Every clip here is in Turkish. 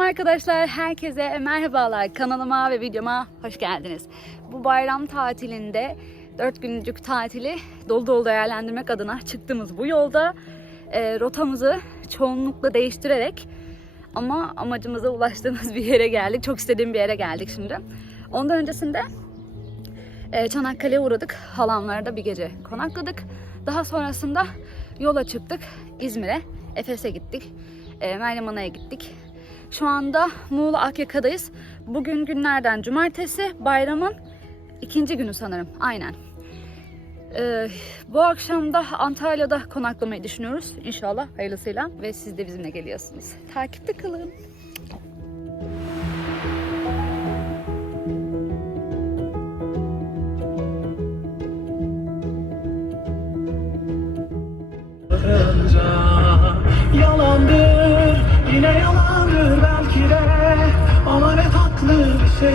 arkadaşlar, herkese merhabalar. Kanalıma ve videoma hoş geldiniz. Bu bayram tatilinde 4 günlük tatili dolu dolu değerlendirmek adına çıktığımız bu yolda e, rotamızı çoğunlukla değiştirerek ama amacımıza ulaştığımız bir yere geldik. Çok istediğim bir yere geldik şimdi. Ondan öncesinde e, Çanakkale'ye uğradık. Halamlarda bir gece konakladık. Daha sonrasında yola çıktık. İzmir'e, Efes'e gittik. E, Meryem Ana'ya gittik. Şu anda Muğla Akyaka'dayız. Bugün günlerden cumartesi. Bayramın ikinci günü sanırım. Aynen. E, bu akşam da Antalya'da konaklamayı düşünüyoruz. İnşallah hayırlısıyla. Ve siz de bizimle geliyorsunuz. Takipte kalın. Çok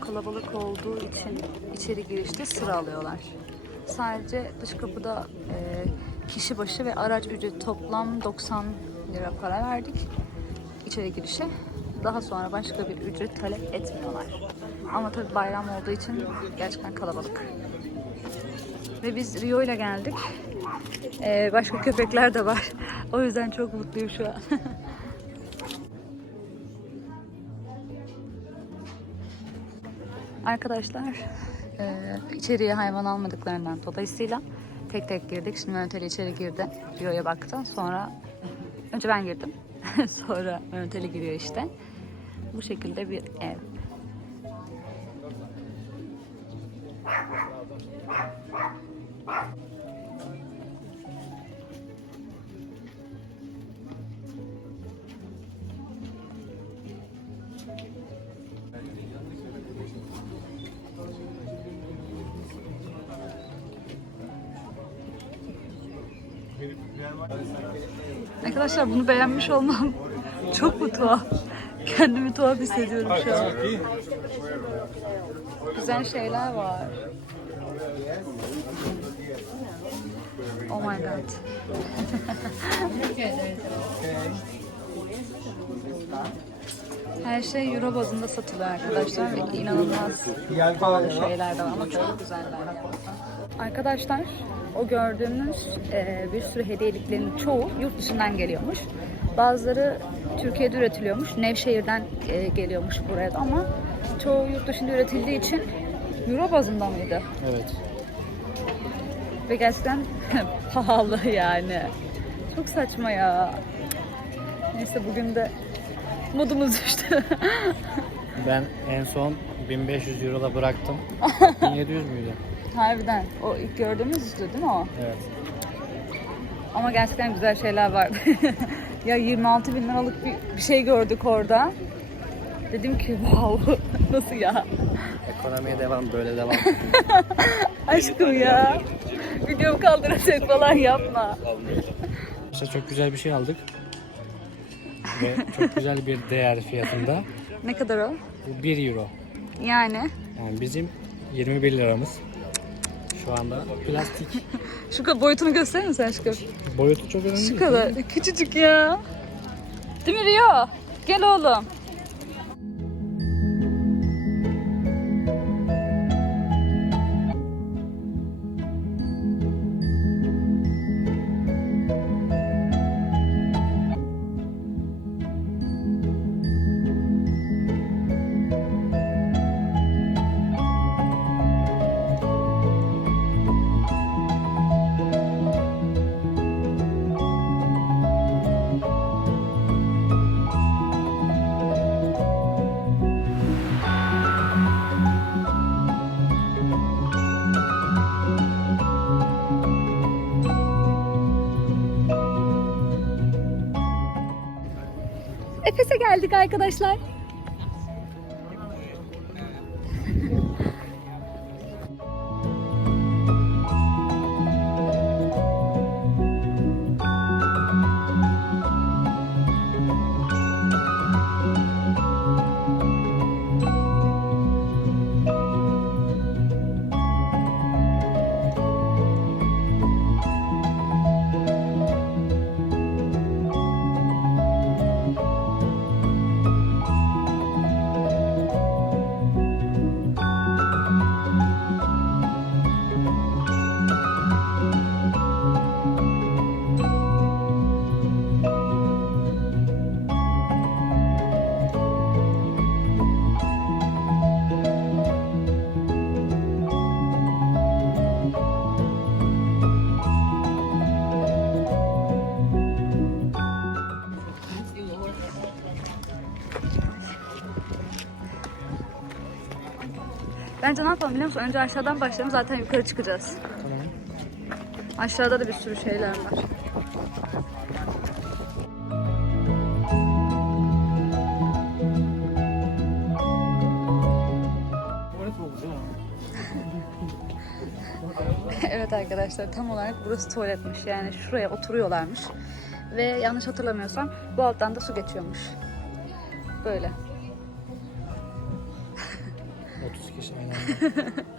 kalabalık olduğu için içeri girişte sıra alıyorlar. Sadece dış kapıda e, kişi başı ve araç ücreti toplam 90 lira para verdik içeri girişe. Daha sonra başka bir ücret talep etmiyorlar. Ama tabii bayram olduğu için gerçekten kalabalık. Ve biz Rio ile geldik. E, başka köpekler de var. O yüzden çok mutluyum şu an. Arkadaşlar e, içeriye hayvan almadıklarından dolayısıyla tek tek girdik. Şimdi Ali içeri girdi. Rio'ya baktı. Sonra önce ben girdim. Sonra Ali giriyor işte. Bu şekilde bir ev. Arkadaşlar bunu beğenmiş olmam çok mu tuhaf? Kendimi tuhaf hissediyorum şu an. Güzel şeyler var. Oh my god. Her şey euro bazında satılıyor arkadaşlar ve inanılmaz pahalı şeyler de var ama çok güzeller. Arkadaşlar o gördüğümüz e, bir sürü hediyeliklerin çoğu yurt dışından geliyormuş. Bazıları Türkiye'de üretiliyormuş. Nevşehir'den e, geliyormuş buraya da ama çoğu yurt dışında üretildiği için euro bazında mıydı? Evet. Ve gerçekten pahalı yani. Çok saçma ya. Neyse bugün de modumuz düştü. Ben en son 1500 Euro'da bıraktım. 1700 müydü? Harbiden. O ilk gördüğümüz üstü değil mi o? Evet. Ama gerçekten güzel şeyler vardı. Ya 26 bin liralık bir, bir şey gördük orada. Dedim ki wow nasıl ya? Ekonomiye devam, böyle devam. Aşkım ya. Videomu kaldıracak falan yapma. işte çok güzel bir şey aldık. Ve çok güzel bir değer fiyatında. Ne kadar o? Bu 1 Euro. Yani Yani bizim 21 liramız. Şu anda plastik. şu kadar boyutunu gösterir misin aşkım? Boyutu çok önemli. Şu kadar. Küçücük ya. Değil mi Rio? Gel oğlum. Efes'e geldik arkadaşlar. Bence ne yapalım biliyor musun? Önce aşağıdan başlayalım zaten yukarı çıkacağız. Tamam. Aşağıda da bir sürü şeyler var. Evet arkadaşlar tam olarak burası tuvaletmiş. Yani şuraya oturuyorlarmış. Ve yanlış hatırlamıyorsam bu alttan da su geçiyormuş. Böyle. 30 kişi aynı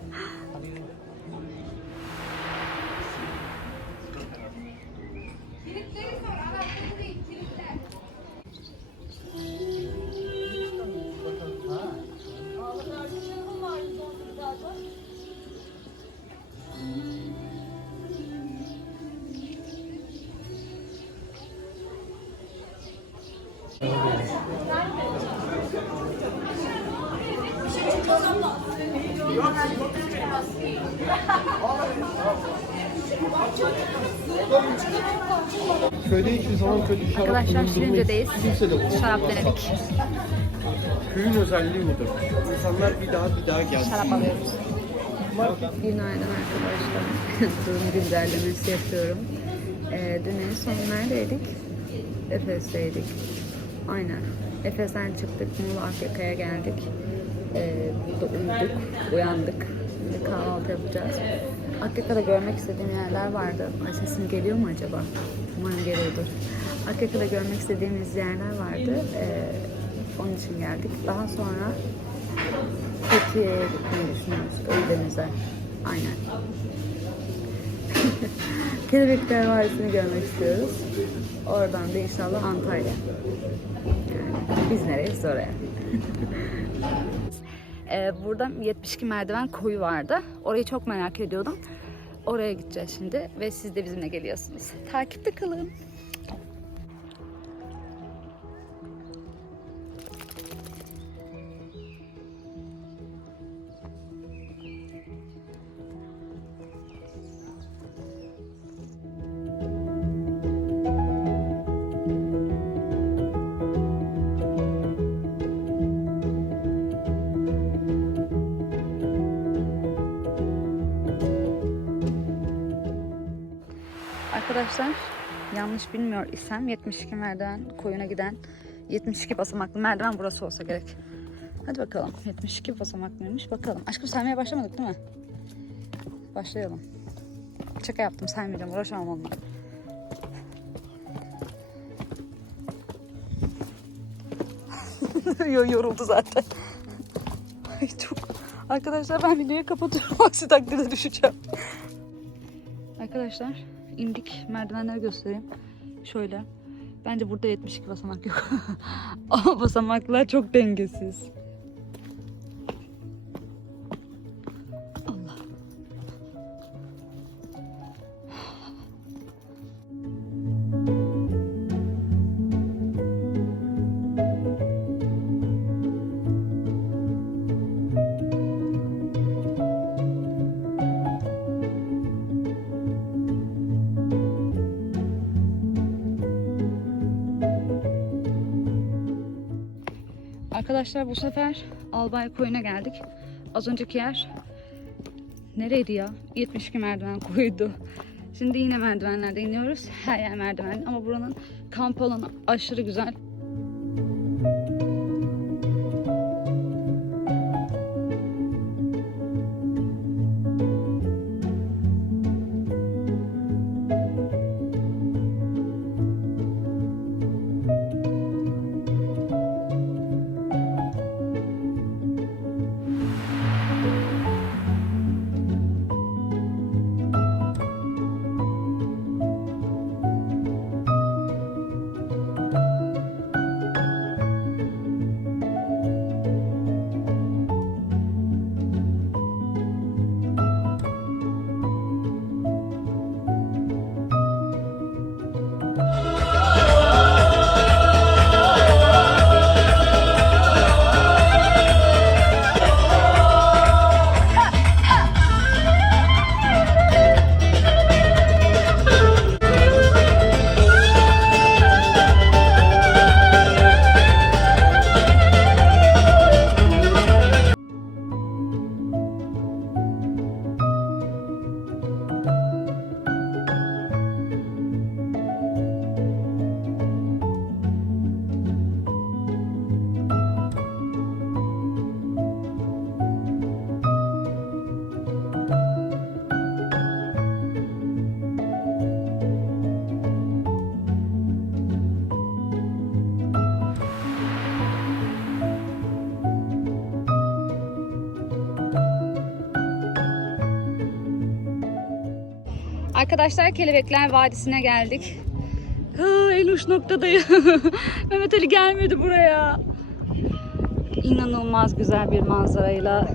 Köyde hiçbir zaman kötü şarap Arkadaşlar. Şirince'deyiz. Kimse de. Şarap denedik. Köyün özelliği budur. İnsanlar bir daha bir daha gelsin. Şarap alıyoruz. Günaydın arkadaşlar. Durum güncellemesi yapıyorum. Ee, dün en son neredeydik? Efes'teydik. Aynen. Efes'ten çıktık. Muğla Akyaka'ya geldik. Ee, burada uyuduk. Uyandık. Kahvaltı yapacağız. Akyaka'da görmek istediğim yerler vardı. Ay sesim geliyor mu acaba? Umarım geliyordur. Akyaka'da görmek istediğimiz yerler vardı. Ee, onun için geldik. Daha sonra Fethiye'ye gitmeyi düşünüyoruz. Ölüdeniz'e. Aynen. Kelebekler Vadisi'ni görmek istiyoruz. Oradan da inşallah Antalya. Yani biz nereyiz oraya. Ee, burada 72 merdiven koyu vardı. Orayı çok merak ediyordum. Oraya gideceğiz şimdi ve siz de bizimle geliyorsunuz. Takipte kalın. Arkadaşlar yanlış bilmiyor isem 72 merdiven koyuna giden 72 basamaklı merdiven burası olsa gerek. Hadi bakalım 72 basamaklıymış bakalım. Aşkım saymaya başlamadık değil mi? Başlayalım. Şaka yaptım saymayacağım uğraşamam onunla. Yo- Yoruldu zaten. Ay çok. Arkadaşlar ben videoyu kapatıyorum. Aksi takdirde düşeceğim. Arkadaşlar indik merdivenleri göstereyim. Şöyle. Bence burada 72 basamak yok. Ama basamaklar çok dengesiz. Arkadaşlar bu sefer Albay Koyun'a geldik. Az önceki yer nereydi ya? 72 merdiven koydu. Şimdi yine merdivenlerde iniyoruz. Her yer merdiven ama buranın kamp alanı aşırı güzel. Arkadaşlar Kelebekler Vadisi'ne geldik. Ha, en uç noktadayım. Mehmet Ali gelmedi buraya. İnanılmaz güzel bir manzarayla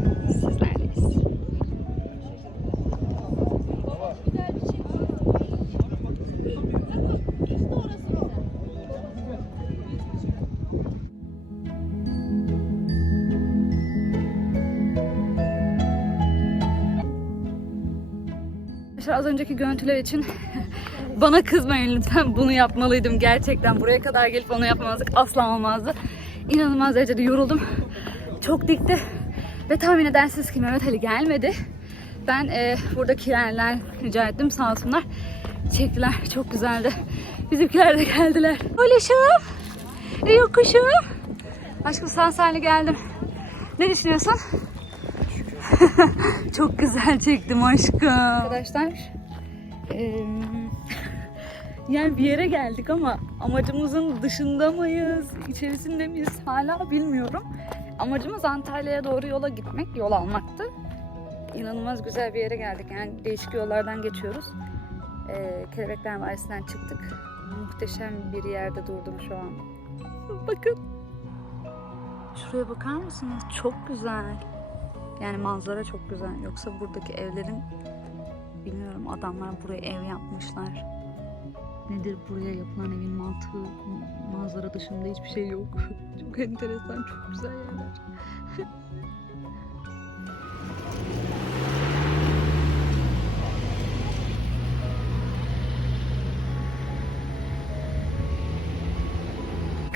Arkadaşlar az önceki görüntüler için bana kızmayın lütfen bunu yapmalıydım gerçekten buraya kadar gelip onu yapmamazlık asla olmazdı. İnanılmaz derecede yoruldum. Çok dikti ve tahmin edersiniz ki Mehmet Ali gelmedi. Ben e, buradakilerden rica ettim sağ olsunlar. Çektiler çok güzeldi. Bizimkiler de geldiler. Oluşum. Yokuşum. Aşkım salim geldim. Ne düşünüyorsun? Çok güzel çektim aşkım. Arkadaşlar eee, yani bir yere geldik ama amacımızın dışında mıyız, içerisinde miyiz hala bilmiyorum. Amacımız Antalya'ya doğru yola gitmek, yol almaktı. İnanılmaz güzel bir yere geldik. Yani değişik yollardan geçiyoruz. Eee Kelebekler Vadisi'nden çıktık. Muhteşem bir yerde durdum şu an. Bakın. Şuraya bakar mısınız? Çok güzel. Yani manzara çok güzel. Yoksa buradaki evlerin bilmiyorum adamlar buraya ev yapmışlar. Nedir buraya yapılan evin mantığı? Manzara dışında hiçbir şey yok. çok enteresan, çok güzel yerler.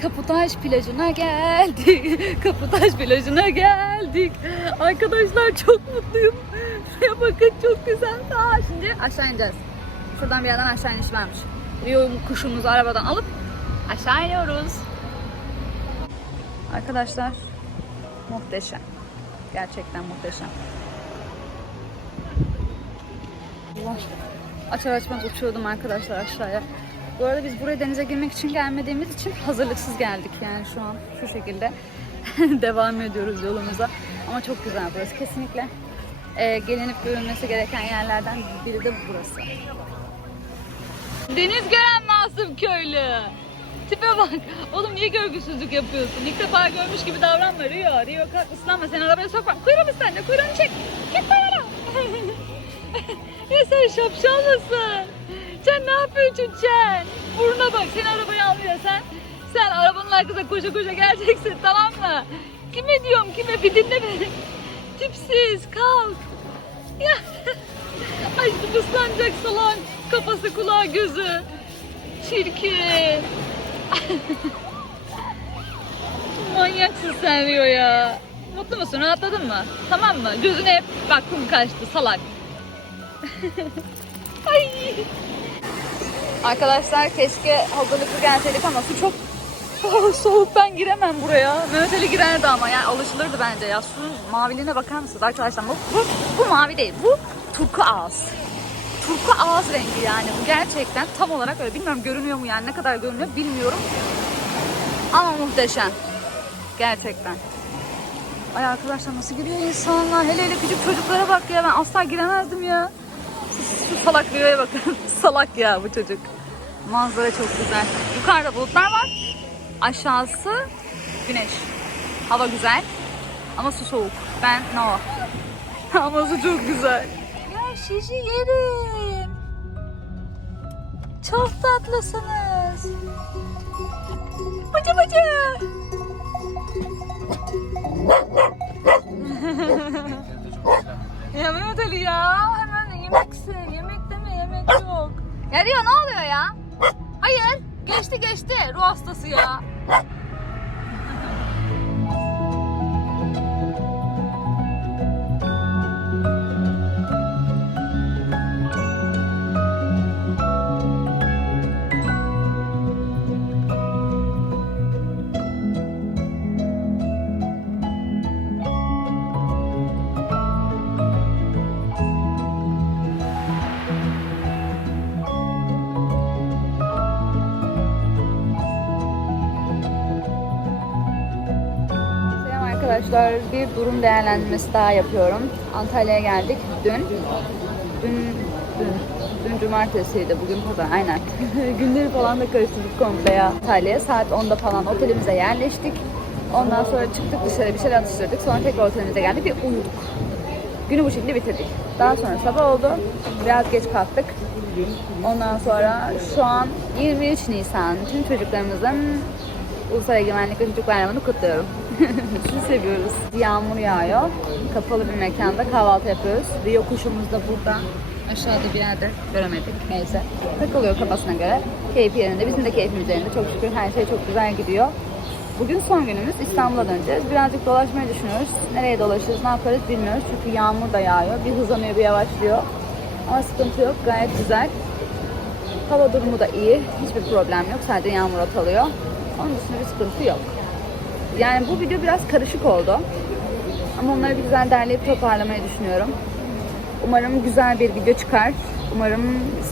Kaputaş plajına geldik. Kaputaş plajına geldik. Arkadaşlar çok mutluyum. Şuraya bakın çok güzel. Aa, şimdi aşağı ineceğiz. Şuradan bir yerden aşağı iniş varmış. Rio kuşumuzu arabadan alıp aşağı iniyoruz. Arkadaşlar muhteşem. Gerçekten muhteşem. Allah. Açar açmaz uçuyordum arkadaşlar aşağıya. Bu arada biz buraya denize girmek için gelmediğimiz için hazırlıksız geldik yani şu an şu şekilde devam ediyoruz yolumuza. Ama çok güzel burası kesinlikle. Ee, gelinip görülmesi gereken yerlerden biri de burası. Deniz gören masum köylü. Tipe bak. Oğlum niye görgüsüzlük yapıyorsun? İlk defa görmüş gibi davranma Rio. Rio kalk ıslanma sen arabaya sokma. Kuyruğum ıslandı kuyruğunu çek. Git kuyruğuna. ya sen şapşal mısın? Sen ne yapıyorsun sen? Burnuna bak sen arabayı almıyor sen. Sen arabanın arkasına koşa koşa geleceksin tamam mı? Kime diyorum kime bir dinle beni. Tipsiz kalk. Ya. Aşkım ıslanacak salak. Kafası kulağı gözü. Çirkin. Manyaksın sen Rio ya. Mutlu musun? Rahatladın mı? Tamam mı? Gözüne hep bak kum kaçtı salak. Ay. Arkadaşlar keşke hazırlıklı gelseydik ama su çok soğuk ben giremem buraya. Mehmet Ali girerdi ama yani alışılırdı bence ya. Suyun maviliğine bakar mısınız arkadaşlar? Bu, bu, bu mavi değil. Bu turku ağız. Turku ağız rengi yani. Bu gerçekten tam olarak öyle. Bilmiyorum görünüyor mu yani ne kadar görünüyor bilmiyorum. Ama muhteşem. Gerçekten. Ay arkadaşlar nasıl giriyor insanlar? Hele hele küçük çocuklara bak ya. Ben asla giremezdim ya. Şu, salak Rio'ya bakın. salak ya bu çocuk. Manzara çok güzel. Yukarıda bulutlar var. Aşağısı güneş. Hava güzel. Ama su soğuk. Ben no. Ama su çok güzel. Ya sizi yerim. Çok tatlısınız. Bıcı bıcı. ya Mehmet Ali ya Ya Rio ne oluyor ya? Hayır. Geçti geçti. Ruh hastası ya. Arkadaşlar. Bir durum değerlendirmesi daha yapıyorum. Antalya'ya geldik dün. Dün, dün. Dün cumartesiydi, bugün pazar. Aynen. Günleri falan da karıştırdık komple ya. Antalya'ya saat 10'da falan otelimize yerleştik. Ondan sonra çıktık dışarı bir şeyler atıştırdık. Sonra tekrar otelimize geldik ve uyuduk. Günü bu şekilde bitirdik. Daha sonra sabah oldu. Biraz geç kalktık. Ondan sonra şu an 23 Nisan. Tüm çocuklarımızın Ulusal Egemenlik ve Çocuk Bayramı'nı kutluyorum. Sizi seviyoruz. Yağmur yağıyor. Kapalı bir mekanda kahvaltı yapıyoruz. Rio kuşumuz da burada. Aşağıda bir yerde göremedik. Neyse. Takılıyor kafasına göre. Keyfi yerinde. Bizim de keyfimiz yerinde. Çok şükür her şey çok güzel gidiyor. Bugün son günümüz. İstanbul'a döneceğiz. Birazcık dolaşmayı düşünüyoruz. Nereye dolaşırız, ne yaparız bilmiyoruz. Çünkü yağmur da yağıyor. Bir hızlanıyor, bir yavaşlıyor. Ama sıkıntı yok. Gayet güzel. Hava durumu da iyi. Hiçbir problem yok. Sadece yağmur atalıyor. Onun dışında bir sıkıntı yok. Yani bu video biraz karışık oldu. Ama onları bir güzel derleyip toparlamayı düşünüyorum. Umarım güzel bir video çıkar. Umarım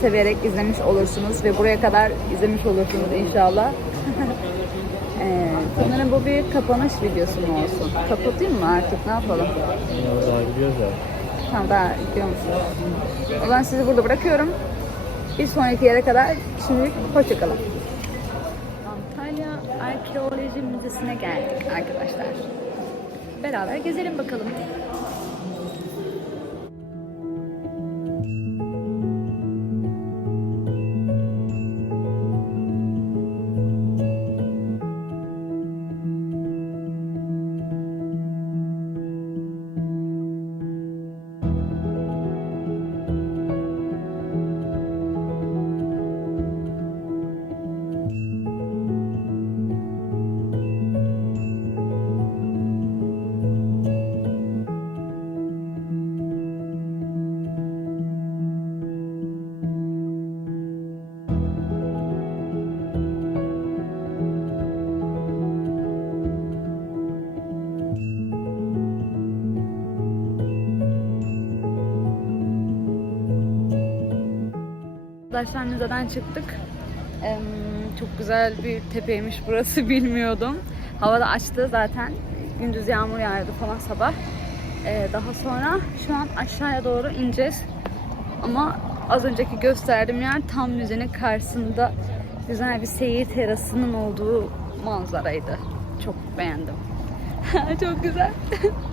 severek izlemiş olursunuz ve buraya kadar izlemiş olursunuz inşallah. Ee, sanırım bu bir kapanış videosu mu olsun? Kapatayım mı artık? Ne yapalım? Daha gidiyoruz ya. Tamam daha gidiyor musunuz? O zaman sizi burada bırakıyorum. Bir sonraki yere kadar şimdilik hoşçakalın. Müzesi'ne geldik arkadaşlar. Beraber gezelim bakalım. Arkadaşlar müzeden çıktık. Em, çok güzel bir tepeymiş burası bilmiyordum. Hava da açtı zaten. Gündüz yağmur yağıyordu falan sabah. Ee, daha sonra şu an aşağıya doğru ineceğiz. Ama az önceki gösterdiğim yer tam müzenin karşısında güzel bir seyir terasının olduğu manzaraydı. Çok beğendim. çok güzel.